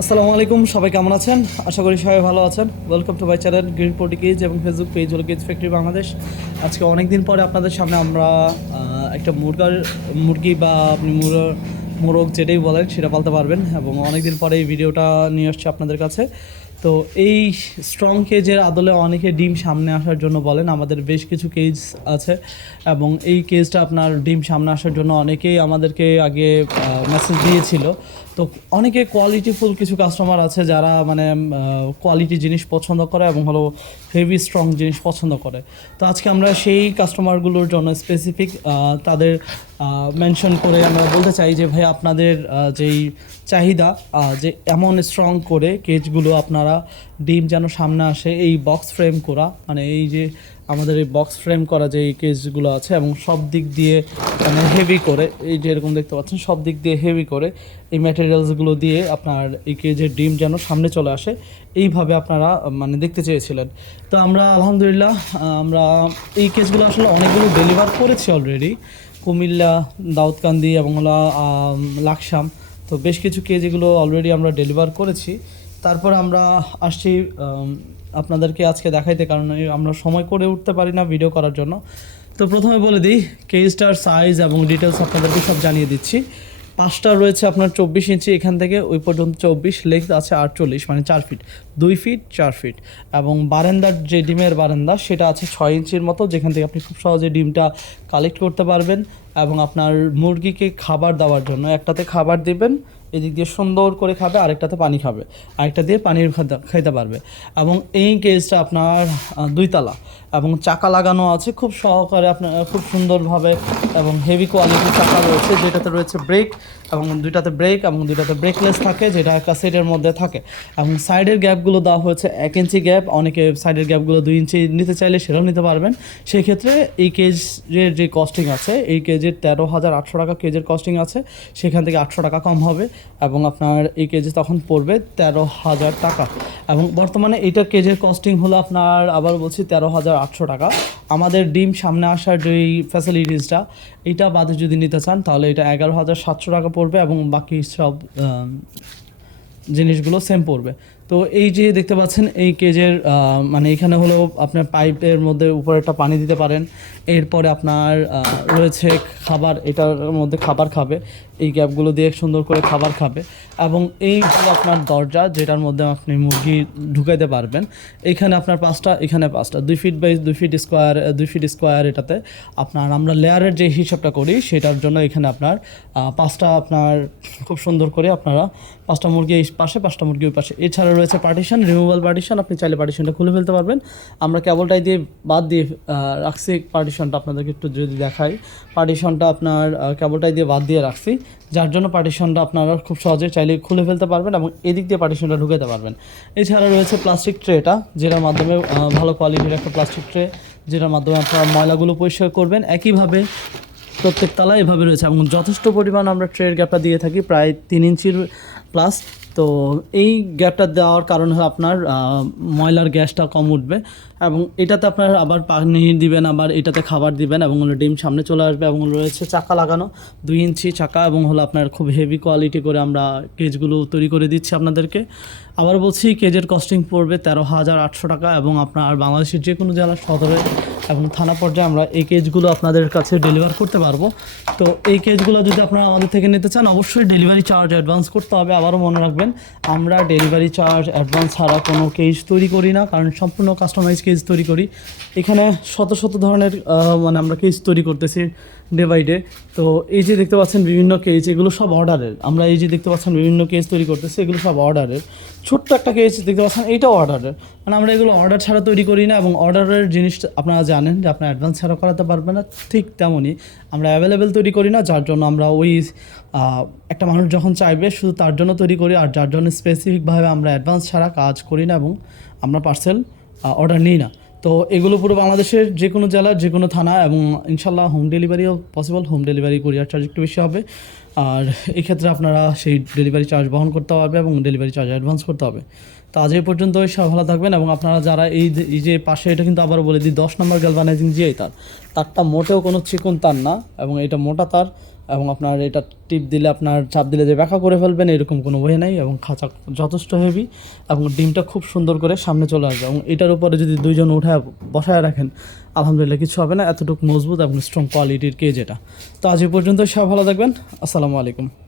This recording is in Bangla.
আসসালামু আলাইকুম, সবাই কেমন আছেন? আশা করি সবাই ভালো আছেন। Welcome to my channel green poultry cage এবং ফেসবুক পেজ হলো কেজ ফ্যাক্টরি বাংলাদেশ আজকে অনেক দিন পরে আপনাদের সামনে আমরা একটা মুরগার, মুরগি বা আপনি মুরগ, মোরগ যেটাই বলেন, সেটা পালতে পারবেন এবং অনেক দিন পরে এই ভিডিওটা নিয়ে আসছে আপনাদের কাছে। তো এই স্ট্রং কেজের আদলে অনেকে ডিম সামনে আসার জন্য বলেন, আমাদের বেশ কিছু কেজ আছে এবং এই কেজটা আপনার ডিম সামনে আসার জন্য অনেকেই আমাদেরকে আগে মেসেজ দিয়েছিল। তো অনেকে কোয়ালিটিফুল কিছু কাস্টমার আছে যারা মানে কোয়ালিটি জিনিস পছন্দ করে এবং হলো হেভি স্ট্রং জিনিস পছন্দ করে। তো আজকে আমরা সেই কাস্টমারগুলোর জন্য স্পেসিফিক তাদের মেনশন করে আমরা বলতে চাই যে, ভাই, আপনাদের যেই চাহিদা যে এমন স্ট্রং করে কেজগুলো আপনারা ডিম যেন সামনে আসে, এই বক্স ফ্রেম করা মানে এই যে আমাদের এই বক্স ফ্রেম করা যে এই কেজগুলো আছে এবং সব দিক দিয়ে মানে হেভি করে, এই যে এরকম দেখতে পাচ্ছেন, সব দিক দিয়ে হেভি করে এই ম্যাটেরিয়ালসগুলো দিয়ে আপনার এই কেজের ডিম যেন সামনে চলে আসে, এইভাবে আপনারা মানে দেখতে চেয়েছিলেন। তো আমরা আলহামদুলিল্লাহ আমরা এই কেসগুলো আসলে অনেকগুলো ডেলিভার করেছি অলরেডি কুমিল্লা, দাউদকান্দি এবং হলো লাকসাম। তো বেশ কিছু কেজ এগুলো অলরেডি আমরা ডেলিভার করেছি। তারপর আমরা আসছি আপনাদেরকে আজকে দেখাইতে, কারণ আমরা সময় করে উঠতে পারি না ভিডিও করার জন্য। তো প্রথমে বলে দিই কেজটার সাইজ এবং ডিটেলস আপনাদেরকে সব জানিয়ে দিচ্ছি। পাঁচটা রয়েছে আপনার চব্বিশ ইঞ্চি, এখান থেকে ওই পর্যন্ত চব্বিশ লেন্থ আছে আটচল্লিশ মানে চার ফিট দুই ফিট চার ফিট এবং বারান্দার যে ডিমের বারান্দা, সেটা আছে ছয় ইঞ্চির মতো, যেখান থেকে আপনি খুব সহজে ডিমটা কালেক্ট করতে পারবেন। এবং আপনার মুরগিকে খাবার দেওয়ার জন্য একটাতে খাবার দিবেন, এদিক দিয়ে সুন্দর করে খাবে, আরেকটাতে পানি খাবে, আরেকটা দিয়ে পানির খাইতে পারবে। এবং এই কেসটা আপনার দুইতলা। এবং চাকা লাগানো আছে, খুব সহকারে আপনার খুব সুন্দরভাবে এবং হেভি কোয়ালিটির চাকা রয়েছে, যেটাতে রয়েছে ব্রেক এবং দুইটাতে ব্রেক এবং দুইটাতে ব্রেকলেস থাকে, যেটা একটা সেটের মধ্যে থাকে। এবং সাইডের গ্যাপগুলো দেওয়া হয়েছে এক ইঞ্চি গ্যাপ অনেকে সাইডের গ্যাপগুলো দুই ইঞ্চি নিতে চাইলে সেটাও নিতে পারবেন। সেক্ষেত্রে এই কেজের যে কস্টিং আছে, এই কেজের তেরো হাজার আটশো টাকা, কেজির কস্টিং আছে, সেখান থেকে আটশো টাকা কম হবে এবং আপনার এই কেজি তখন পড়বে তেরো হাজার টাকা। এবং বর্তমানে এইটা কেজির কস্টিং হলো আপনার, আবার বলছি তেরো হাজার আটশো টাকা। আমাদের ডিম সামনে আসার যেই ফ্যাসিলিটিসটা এটা বাদে যদি নিতে চান, তাহলে এটা এগারো হাজার সাতশো টাকা পড়বে এবং বাকি সব জিনিসগুলো সেম পড়বে। তো এই যে দেখতে পাচ্ছেন, এই কেজের মানে এখানে হলো আপনার পাইপের মধ্যে উপরে একটা পানি দিতে পারেন। এরপরে আপনার রয়েছে খাবার, এটার মধ্যে খাবার খাবে। এই গ্যাপগুলো দিয়ে সুন্দর করে খাবার খাবে। এবং এই হলো আপনার দরজা, যেটার মধ্যে আপনি মুরগি ঢুকাইতে পারবেন, এখানে আপনার পাঁচটা, এখানে পাঁচটা। দুই ফিট বাই দুই ফিট স্কোয়ার দুই ফিট স্কোয়ার এটাতে আপনার, আমরা লেয়ারের যে হিসাবটা করি, সেটার জন্য এখানে আপনার পাঁচটা আপনার, খুব সুন্দর করে আপনারা পাঁচটা মুরগি, এই পাশে পাঁচটা মুরগি ওই পাশে। এছাড়া রয়েছে পার্টিশন রিমুভাল পার্টিশন আপনি চাইলে পার্টিশনটা খুলে ফেলতে পারবেন। আমরা কেবলটাই দিয়ে বাদ দিয়ে রাখছি পার্টিশনটা আপনাদেরকে একটু যদি দেখাই। পার্টিশনটা আপনার কেবলটাই দিয়ে বাদ দিয়ে রাখছি। যার জন্য পার্টিশনটা আপনারা খুব সহজে চাইলে খুলে ফেলতে পারবেন এবং এদিক দিয়ে পার্টিশনটা ঢুকাতে পারবেন। এছাড়া রয়েছে প্লাস্টিক ট্রেটা যেটার মাধ্যমে ভালো কোয়ালিটির একটা প্লাস্টিক ট্রে যেটার মাধ্যমে আপনারা ময়লাগুলো পরিষ্কার করবেন। একইভাবে প্রত্যেক তলায় এভাবে রয়েছে এবং যথেষ্ট পরিমাণ আমরা ট্রের গ্যাপটা দিয়ে থাকি, প্রায় তিন ইঞ্চির প্লাস তো এই গ্যাপটা দেওয়ার কারণ হলো আপনার ময়লার গ্যাসটা কম উঠবে এবং এটাতে আপনার আবার পানি দিবেন, আবার এটাতে খাবার দিবেন এবং হলো ডিম সামনে চলে আসবে এবং রয়েছে চাকা লাগানো, দুই ইঞ্চি চাকা এবং হলো আপনার খুব হেভি কোয়ালিটি করে আমরা কেজগুলো তৈরি করে দিচ্ছি আপনাদেরকে। আবার বলছি, কেজের কস্টিং পড়বে তেরো হাজার আটশো টাকা এবং আপনার বাংলাদেশের যে কোনো জেলার সদরে এবং থানা পর্যায়ে আমরা এই কেজগুলো আপনাদের কাছে ডেলিভার করতে পারব। তো এই কেজগুলো যদি আপনারা আমাদের থেকে নিতে চান, অবশ্যই ডেলিভারি চার্জ অ্যাডভান্স করতে হবে। আবারও মনে রাখবেন, আমরা ডেলিভারি চার্জ অ্যাডভান্স ছাড়া কোনো কেজ তৈরি করি না, কারণ সম্পূর্ণ কাস্টমাইজ কেজ তৈরি করি। এখানে শত শত ধরনের মানে আমরা কেজ তৈরি করতেছি ডে বাই ডে তো এই যে দেখতে পাচ্ছেন বিভিন্ন কেজ এগুলো সব অর্ডারের আমরা এই যে দেখতে পাচ্ছেন বিভিন্ন কেজ তৈরি করতেছি, এগুলো সব অর্ডারের ছোট্ট একটা কেজ দেখতে পাচ্ছেন এইটাও অর্ডারের মানে আমরা এগুলো অর্ডার ছাড়া তৈরি করি না এবং অর্ডারের জিনিসটা আপনারা জানেন যে আপনার অ্যাডভান্স ছাড়া করাতে পারবেন না, ঠিক তেমনই আমরা অ্যাভেলেবেল তৈরি করি না, যার জন্য আমরা ওই একটা মানুষ যখন চাইবে শুধু তার জন্য তৈরি করি আর যার জন্য স্পেসিফিকভাবে আমরা অ্যাডভান্স ছাড়া কাজ করি না এবং আমরা পার্সেল অর্ডার নিই না। তো এগুলো পুরো বাংলাদেশের যে কোনো জেলার যে কোনো থানা এবং ইনশাল্লাহ home ডেলিভারিও possible home delivery courier charge একটু বেশি হবে। আর এক্ষেত্রে আপনারা সেই ডেলিভারি চার্জ বহন করতে পারবে এবং ডেলিভারি চার্জ অ্যাডভান্স করতে হবে। তো আজ এই পর্যন্ত সব ভালো থাকবেন এবং আপনারা যারা এই যে- যে পাশে, এটা কিন্তু আবার বলে দিই, দশ নম্বর গ্যালভানাইজিং জিআই তার, তারটা মোটেও কোনো চিকন তার না এবং এটা মোটা তার। এবং আপনার এটা টিপ দিলে আপনার চাপ দিলে যে ব্যাখ্যা করে ফেলবেন, এরকম কোনো ওয়ে নাই এবং খাঁচা যথেষ্ট হেভি এবং ডিমটা খুব সুন্দর করে সামনে চলে আসবে এবং এটার উপরে যদি দুইজন উঠায় বসায় রাখেন, আলহামদুলিল্লাহ কিছু হবে না, এতটুকু মজবুত এবং স্ট্রং কোয়ালিটির কেজ এটা। তো আজ পর্যন্ত সব ভালো থাকবেন। আসসালামু আলাইকুম।